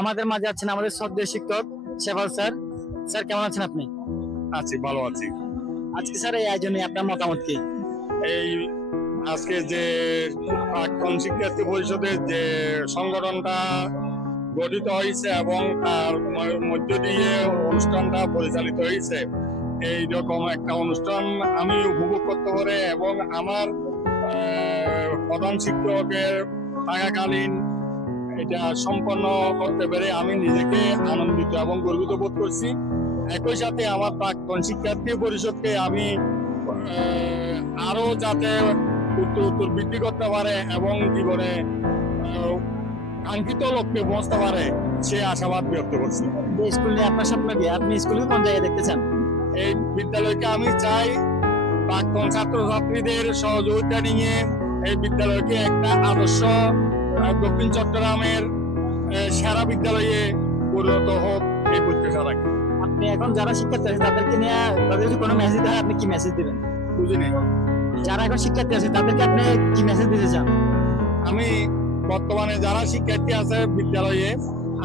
আমাদের মাঝে আছেন আমাদের শ্রদ্ধেয় শিক্ষক শেফাল স্যার। স্যার কেমন আছেন আপনি? আছি, ভালো আছি। আজকে স্যার এই আয়োজনে আপনার মতামত কি? এই আজকে যে প্রাক্তন শিক্ষার্থী পরিষদের যে সংগঠনটা গঠিত হয়েছে এবং তার মধ্য দিয়ে অনুষ্ঠানটা পরিচালিত হয়েছে, এই রকম একটা অনুষ্ঠান আমি উপভোগ করতে পারে এবং আমার প্রধান শিক্ষকের থাকাকালীন এটা সম্পন্ন করতে পেরে আমি নিজেকে আনন্দিত এবং গর্বিত বোধ করছি। একই সাথে আমার প্রাক্তন শিক্ষার্থী পরিষদকে আমি আরো যাতে উত্তর বৃদ্ধি করতে পারে এবং জীবনে কাঙ্ক্ষিত লক্ষ্যে পৌঁছতে পারে সে আশাবাদ ব্যক্ত করছি। স্কুল নিয়ে আপনার স্বপ্ন কি? আপনি স্কুলে কোন জায়গায় দেখতে চান? এই বিদ্যালয়কে আমি চাই প্রাক্তন ছাত্রছাত্রীদের সহযোগিতা নিয়ে এই বিদ্যালয়কে একটা আদর্শ দক্ষিণ চট্টগ্রামের সেরা বিদ্যালয়ে পরিণত হোক এই প্রত্যাশা রাখি। আপনি এখন যারা শিক্ষার্থী আছে তাদেরকে নিয়ে তাদের যদি কোনো মেসেজ দেয় আপনি কি মেসেজ দিবেন? বুঝিনি। যারা এখন শিক্ষার্থী আছে তাদেরকে আপনি কি মেসেজ দিতে চান? আমি বর্তমানে যারা শিক্ষার্থী আছে বিদ্যালয়ে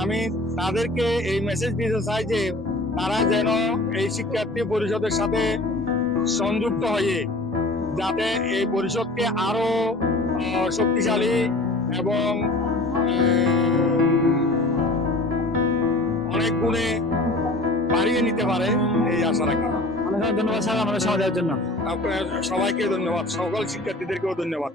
আমি তাদেরকে এই মেসেজ দিতে চাই যে তারা যেন এই শিক্ষার্থী পরিষদের সাথে সংযুক্ত হয়ে যাতে এই পরিষদকে আরো শক্তিশালী এবং অনেক গুণে বাড়িয়ে নিতে পারে এই আশা রাখি। অনেক ধন্যবাদ স্যার আমাদের সময় দেওয়ার জন্য। আপনার সবাইকে ধন্যবাদ, সকল শিক্ষার্থীদেরকেও ধন্যবাদ।